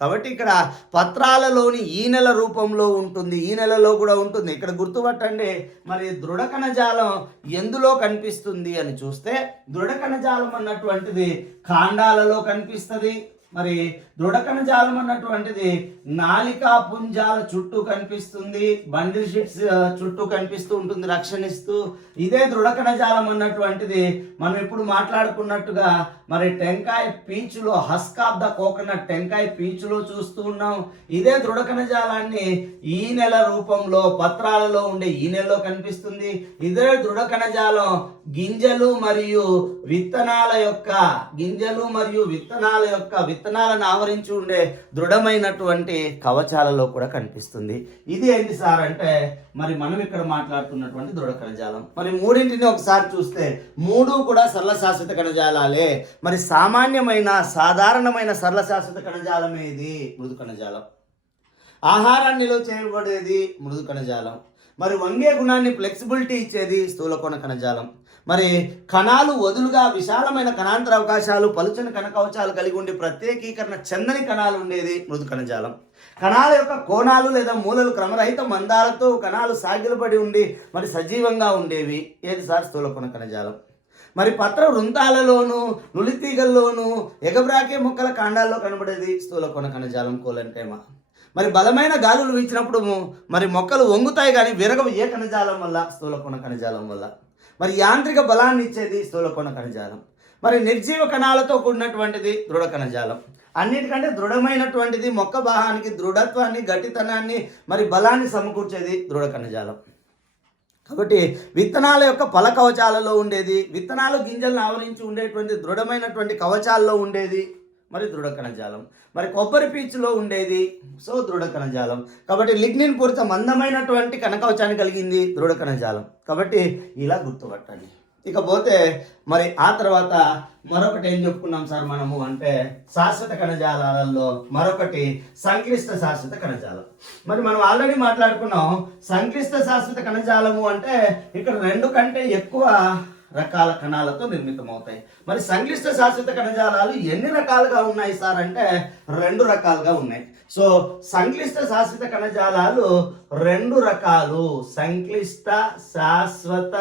కాబట్టి ఇక్కడ పత్రాలలోని ఈనెల రూపంలో ఉంటుంది, ఈనెలలో కూడా ఉంటుంది. ఇక్కడ గుర్తుపట్టండి, మరి దృఢ కణజాలం ఎందులో కనిపిస్తుంది అని చూస్తే, దృఢ కణజాలం అన్నటువంటిది కాండాలలో కనిపిస్తుంది. మరి దృఢ కణజాలం అన్నటువంటిది నాలికా పుంజాల చుట్టూ కనిపిస్తుంది, బండిల్ షీట్స్ చుట్టూ కనిపిస్తూ ఉంటుంది రక్షణిస్తూ. ఇదే దృఢ కణజాలం అన్నటువంటిది మనం ఇప్పుడు మాట్లాడుకున్నట్టుగా మరి టెంకాయ పీచులో, హస్క్ ఆఫ్ ద కోకోనట్ టెంకాయ పీచులో చూస్తూ ఉన్నాం. ఇదే దృఢ కణజాలాన్ని ఈనెల రూపంలో పత్రాలలో ఉండే ఈనెల్లో కనిపిస్తుంది. ఇదే దృఢ కణజాలం గింజలు మరియు విత్తనాల యొక్క విత్తనాలను ఆవరించి ఉండే దృఢమైనటువంటి కవచాలలో కూడా కనిపిస్తుంది. ఇది ఏంటి సార్ అంటే, మరి మనం ఇక్కడ మాట్లాడుతున్నటువంటి దృఢ కణజాలం. మరి మూడింటిని ఒకసారి చూస్తే మూడు కూడా సరళ శాశ్వత కణజాలాలే. మరి సాధారణమైన సరళ శాశ్వత కణజాలమే ఇది మృదు కణజాలం. ఆహారాన్ని నిల్వ చేయబడేది మృదు కణజాలం. మరి వంగే గుణాన్ని ఫ్లెక్సిబిలిటీ ఇచ్చేది స్థూలకోణ కణజాలం. మరి కణాలు వదులుగా విశాలమైన కణాంతర అవకాశాలు, పలుచని కణ కవచాలు కలిగి ఉండి ప్రత్యేకీకరణ చెందని కణాలు ఉండేది మృదు కణజాలం. కణాల యొక్క కోణాలు లేదా మూలలు క్రమరహిత మందాలతో కణాలు సాగిలపడి ఉండి మరి సజీవంగా ఉండేవి ఏది సార్? స్థూలకోణ కణజాలం. మరి పత్ర వృంతాలలోను, నులితీగల్లోను, ఎగబ్రాకే మొక్కల కాండాల్లో కనబడేది స్థూలకోణ కణజాలం కోలంటేమా. మరి బలమైన గాలులు వీచినప్పుడు మరి మొక్కలు వంగుతాయి కానీ విరగవు ఏ కణజాలం వల్ల? స్థూలకోణ కణజాలం వల్ల. మరి యాంత్రిక బలాన్ని ఇచ్చేది స్థూలకోణ కణజాలం. మరి నిర్జీవ కణాలతో కూడినటువంటిది దృఢ కణజాలం. అన్నిటికంటే దృఢమైనటువంటిది, మొక్క భాగానికి దృఢత్వాన్ని, గట్టితనాన్ని మరి బలాన్ని సమకూర్చేది దృఢ కణజాలం. కాబట్టి విత్తనాల యొక్క పల కవచాలలో ఉండేది, విత్తనాలు గింజలను ఆవరించి ఉండేటువంటి దృఢమైనటువంటి కవచాల్లో ఉండేది మరి దృఢ కణజాలం. మరి కొబ్బరి పీచులో ఉండేది దృఢ కణజాలం. కాబట్టి లిగ్నిన్ పూరిత మందమైనటువంటి కణకవచాన్ని కలిగింది దృఢ కణజాలం. కాబట్టి ఇలా గుర్తుపట్టండి. ఇకపోతే మరి ఆ తర్వాత మరొకటి ఏం చెప్పుకున్నాం సార్ మనము అంటే శాశ్వత కణజాలాలలో మరొకటి సంక్లిష్ట శాశ్వత కణజాలం. మరి మనం ఆల్రెడీ మాట్లాడుకున్నాం సంక్లిష్ట శాశ్వత కణజాలము అంటే ఇక్కడ 2 కంటే ఎక్కువ రకాల కణాలతో నిర్మితమవుతాయి. మరి సంక్లిష్ట శాశ్వత కణజాలాలు ఎన్ని రకాలుగా ఉన్నాయి సార్ అంటే 2 రకాలుగా ఉన్నాయి. సో సంక్లిష్ట శాశ్వత కణజాలాలు 2 రకాలు. సంక్లిష్ట శాశ్వత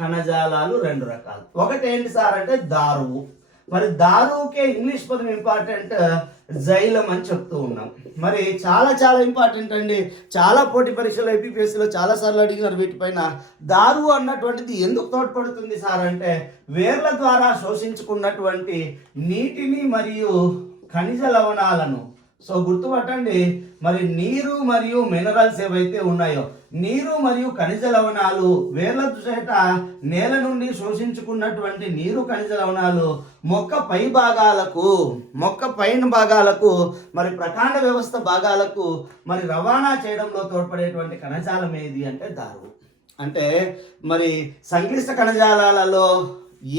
కణజాలాలు 2 రకాలు. ఒకటి ఏంటి సార్ అంటే దారువు. మరి దారువుకే ఇంగ్లీష్ పదం ఇంపార్టెంట్ జైలం అని చెప్తూ ఉన్నాం. మరి చాలా చాలా ఇంపార్టెంట్ అండి. చాలా పోటీ పరీక్షలు ఐపీపీఎస్సీలో చాలాసార్లు అడిగినారు వీటిపైన. దారువు అన్నటువంటిది ఎందుకు తోడ్పడుతుంది సార్ అంటే వేర్ల ద్వారా శోషించుకున్నటువంటి నీటిని మరియు ఖనిజ లవణాలను. సో గుర్తుపట్టండి, మరి నీరు మరియు మినరల్స్ ఏవైతే ఉన్నాయో నీరు మరియు ఖనిజ లవణాలు వేర్ల చేత నేల నుండి శోషించుకున్నటువంటి నీరు ఖనిజ లవణాలు మొక్క పైన భాగాలకు మరి ప్రకాండ వ్యవస్థ భాగాలకు మరి రవాణా చేయడంలో తోడ్పడేటువంటి కణజాలం ఏది అంటే దారువు. అంటే మరి సంక్లిష్ట కణజాలాలలో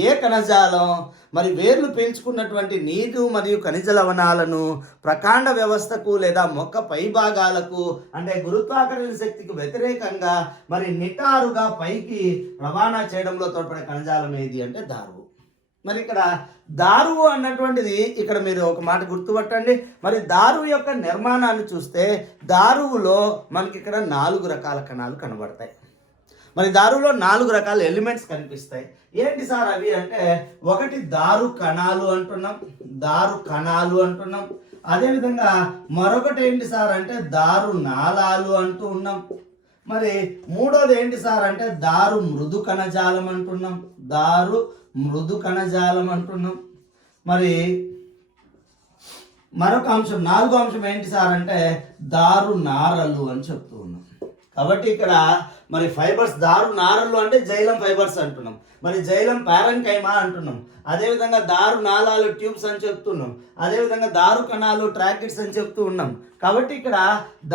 ఏ కణజాలం మరి వేర్లు పీల్చుకున్నటువంటి నీరు మరియు ఖనిజ లవణాలను ప్రకాండ వ్యవస్థకు లేదా మొక్క పైభాగాలకు అంటే గురుత్వాకర్షణ శక్తికి వ్యతిరేకంగా మరి నిటారుగా పైకి రవాణా చేయడంలో తోడ్పడే కణజాలం ఏది అంటే దారువు. మరి ఇక్కడ దారువు అన్నటువంటిది ఇక్కడ మీరు ఒక మాట గుర్తుపట్టండి. మరి దారువు యొక్క నిర్మాణాన్ని చూస్తే దారువులో మనకి ఇక్కడ 4 రకాల కణాలు కనబడతాయి. మరి దారులో 4 రకాల ఎలిమెంట్స్ కనిపిస్తాయి. ఏంటి సార్ అవి అంటే ఒకటి దారు కణాలు అంటున్నాం. అదేవిధంగా మరొకటి ఏంటి సార్ అంటే దారు నాళాలు అంటూ ఉన్నాం. మరి మూడోది ఏంటి సార్ అంటే దారు మృదు కణజాలం అంటున్నాం. మరి మరొక అంశం 4వ అంశం ఏంటి సార్ అంటే దారు నారలు అని చెప్తూ ఉన్నాం. కాబట్టి ఇక్కడ మరి ఫైబర్స్ దారు నారలు అంటే జైలం ఫైబర్స్ అంటున్నాం. మరి జైలం పారెన్కైమా అంటున్నాం. అదేవిధంగా దారు నాళాలు ట్యూబ్స్ అని చెప్తున్నాం. అదేవిధంగా దారు కణాలు ట్రాకిట్స్ అని చెప్తూ ఉన్నాం. కాబట్టి ఇక్కడ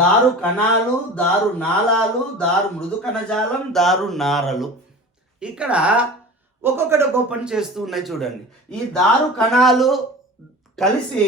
దారు కణాలు, దారు నాళాలు, దారు మృదు కణజాలం, దారు నారలు ఇక్కడ ఒక్కొక్కటి ఒక్కొక్క పని చేస్తూ ఉన్నాయి. చూడండి, ఈ దారు కణాలు కలిసి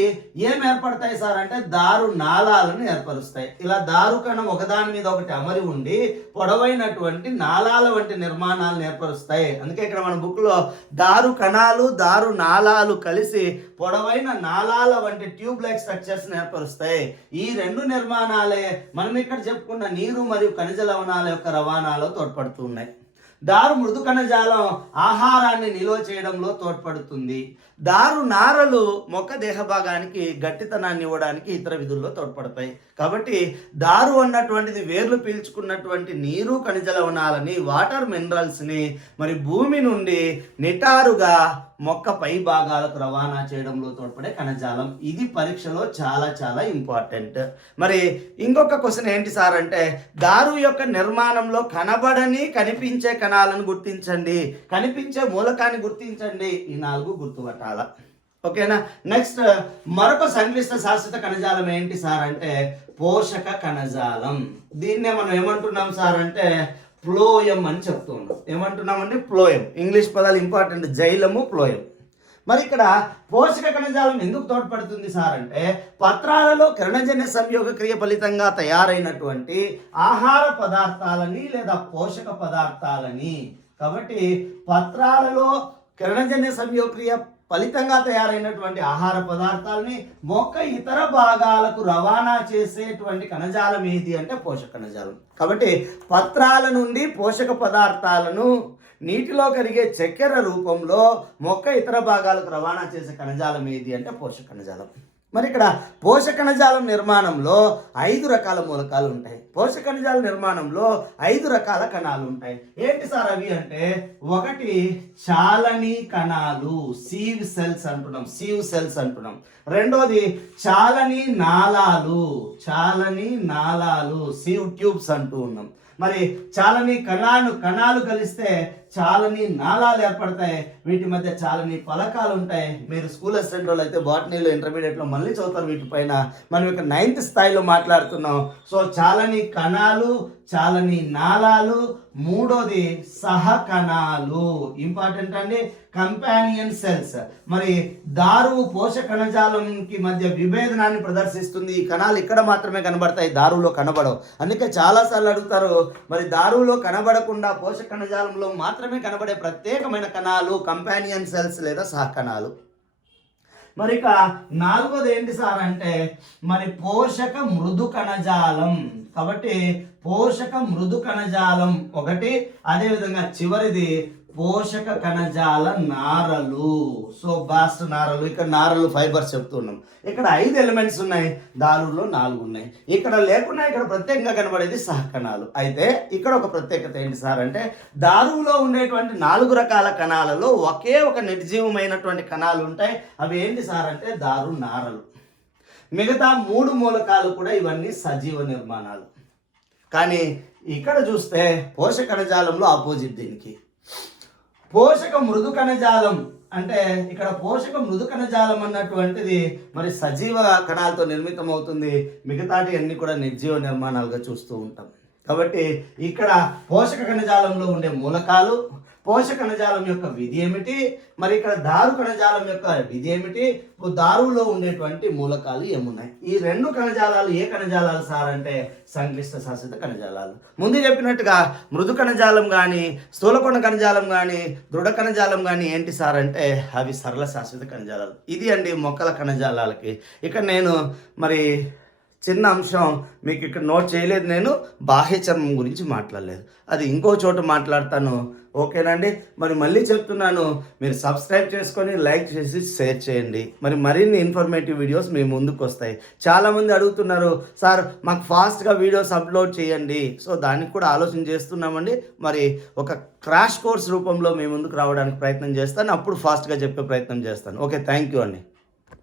ఏం ఏర్పడతాయి సార్ అంటే దారు నాళాలను ఏర్పరుస్తాయి. ఇలా దారు కణం ఒకదాని మీద ఒకటి అమరి ఉండి పొడవైనటువంటి నాళాల వంటి నిర్మాణాలను ఏర్పరుస్తాయి. అందుకే ఇక్కడ మన బుక్లో దారు కణాలు, దారు నాళాలు కలిసి పొడవైన నాళాల వంటి ట్యూబ్ లైక్ స్ట్రక్చర్స్ని ఏర్పరుస్తాయి. ఈ 2 నిర్మాణాలే మనం ఇక్కడ చెప్పుకున్న నీరు మరియు ఖనిజ లవణాల యొక్క రవాణాలో తోడ్పడుతూ ఉన్నాయి. దారు మృదు కణజాలం ఆహారాన్ని నిల్వ చేయడంలో తోడ్పడుతుంది. దారు నారలు మొక్క దేహ భాగానికి గట్టితనాన్ని ఇవ్వడానికి ఇతర విధుల్లో తోడ్పడతాయి. కాబట్టి దారు అన్నటువంటిది వేర్లు పీల్చుకున్నటువంటి నీరు ఖనిజ లవణాలని, వాటర్ మినరల్స్ని మరి భూమి నుండి నిటారుగా మొక్క పై భాగాలకు రవాణా చేయడంలో తోడ్పడే కణజాలం. ఇది పరీక్షలో చాలా చాలా ఇంపార్టెంట్. మరి ఇంకొక క్వశ్చన్ ఏంటి సార్ అంటే దారు యొక్క నిర్మాణంలో కనబడని కనిపించే కణాలను గుర్తించండి, కనిపించే మూలకాన్ని గుర్తించండి. ఈ 4 గుర్తుపట్టాల. ఓకేనా. నెక్స్ట్ మరొక సంక్లిష్ట శాశ్వత కణజాలం ఏంటి సార్ అంటే పోషక కణజాలం. దీన్నే మనం ఏమంటున్నాం సార్ అంటే ప్లోయం అని చెప్తూ ఉన్నాం. ఏమంటున్నామంటే ప్లోయం. ఇంగ్లీష్ పదాలు ఇంపార్టెంట్, జైలము, ప్లోయం. మరి ఇక్కడ పోషక కణజాలం ఎందుకు తోడ్పడుతుంది సార్ అంటే పత్రాలలో కిరణజన్య సంయోగ క్రియ ఫలితంగా తయారైనటువంటి ఆహార పదార్థాలని లేదా పోషక పదార్థాలని. కాబట్టి పత్రాలలో కిరణజన్య సంయోగ క్రియ ఫలితంగా తయారైనటువంటి ఆహార పదార్థాలని మొక్క ఇతర భాగాలకు రవాణా చేసేటువంటి కణజాలం ఏది అంటే పోషక కణజాలం. కాబట్టి పత్రాల నుండి పోషక పదార్థాలను నీటిలో కరిగే చక్కెర రూపంలో మొక్క ఇతర భాగాలకు రవాణా చేసే కణజాలం ఏది అంటే పోషక కణజాలం. మరి ఇక్కడ పోషక కణజాలం నిర్మాణంలో 5 రకాల మూలకాలు ఉంటాయి. పోషక కణజాల నిర్మాణంలో 5 రకాల కణాలు ఉంటాయి. ఏంటి సార్ అవి అంటే ఒకటి చాలని కణాలు, సీవ్ సెల్స్ అంటున్నాం. రెండోది చాలని నాళాలు, సీవ్ ట్యూబ్స్ అంటూ ఉన్నాం. మరి చాలని కణాలు కలిస్తే చాలని నాళాలు ఏర్పడతాయి, వీటి మధ్య చాలని ఫలకాలు ఉంటాయి. మీరు స్కూల్ అసిస్టెంట్ వాళ్ళు అయితే బాటనీలో ఇంటర్మీడియట్లో మళ్ళీ చదువుతారు వీటిపైన. మనం ఇక 9th స్థాయిలో మాట్లాడుతున్నాం. సో చాలని కణాలు, చాలని నాళాలు, మూడోది సహకణాలు. ఇంపార్టెంట్ అండి, కంపానియన్ సెల్స్. మరి దారువు పోషక కణజాలంకి మధ్య విభేదనాన్ని ప్రదర్శిస్తుంది. ఈ కణాలు ఇక్కడ మాత్రమే కనబడతాయి, దారువులో కనబడవు. అందుకే చాలాసార్లు అడుగుతారు, మరి దారువులో కనబడకుండా పోషక కణజాలంలో మాత్రమే కనబడే ప్రత్యేకమైన కణాలు కంపానియన్ సెల్స్ లేదా సహకణాలు. మరి ఇక నాలుగోది ఏంటి సార్ అంటే మరి పోషక మృదు కణజాలం. కాబట్టి పోషక మృదు కణజాలం ఒకటి, అదేవిధంగా చివరిది పోషక కణజాల నారలు. సో బాస్ట్ నారలు, ఇక్కడ నారలు ఫైబర్స్ చెప్తున్నాం. ఇక్కడ 5 ఎలిమెంట్స్ ఉన్నాయి, దారుల్లో 4 ఉన్నాయి. ఇక్కడ లేకుండా ఇక్కడ ప్రత్యేకంగా కనబడేది సహకణాలు. అయితే ఇక్కడ ఒక ప్రత్యేకత ఏంటి సార్ అంటే దారువులో ఉండేటువంటి 4 రకాల కణాలలో ఒకే ఒక నిర్జీవమైనటువంటి కణాలు ఉంటాయి. అవి ఏంటి సార్ అంటే దారు నారలు. మిగతా 3 మూలకాలు కూడా ఇవన్నీ సజీవ నిర్మాణాలు. కానీ ఇక్కడ చూస్తే పోషక కణజాలంలో ఆపోజిట్ దీనికి. పోషక మృదు కణజాలం అంటే ఇక్కడ పోషక మృదు కణజాలం అన్నటువంటిది మరి సజీవ కణాలతో నిర్మితం అవుతుంది, మిగతాటి అన్ని కూడా నిర్జీవ నిర్మాణాలుగా చూస్తూ ఉంటాం. కాబట్టి ఇక్కడ పోషక కణజాలంలో ఉండే మూలకాలు, పోషక కణజాలం యొక్క విధి ఏమిటి, మరి ఇక్కడ దారు కణజాలం యొక్క విధి ఏమిటి, దారువులో ఉండేటువంటి మూలకాలు ఏమున్నాయి. ఈ 2 కణజాలాలు ఏ కణజాలాలు సార్ అంటే సంక్లిష్ట శాశ్వత కణజాలాలు. ముందు చెప్పినట్టుగా మృదు కణజాలం కానీ, స్థూలకోణ కణజాలం కానీ, దృఢ కణజాలం కానీ ఏంటి సార్ అంటే అవి సరళ శాశ్వత కణజాలాలు. ఇది అండి మొక్కల కణజాలాలకి. ఇక్కడ నేను మరి చిన్న అంశం మీకు ఇక్కడ నోట్ చేయలేదు, నేను బాహ్య చర్మం గురించి మాట్లాడలేదు, అది ఇంకో చోట మాట్లాడతాను. ఓకేనండి. మరి మళ్ళీ చెప్తున్నాను, మీరు సబ్స్క్రైబ్ చేసుకొని లైక్ చేసి షేర్ చేయండి. మరి మరిన్ని ఇన్ఫర్మేటివ్ వీడియోస్ మీ ముందుకు వస్తాయి. చాలామంది అడుగుతున్నారు, సార్ మాకు ఫాస్ట్గా వీడియోస్ అప్లోడ్ చేయండి. సో దానికి కూడా ఆలోచన చేస్తున్నామండి. మరి ఒక క్రాష్ కోర్స్ రూపంలో మీ ముందుకు రావడానికి ప్రయత్నం చేస్తాను, అప్పుడు ఫాస్ట్గా చెప్పే ప్రయత్నం చేస్తాను. ఓకే, థ్యాంక్ యూ అండి.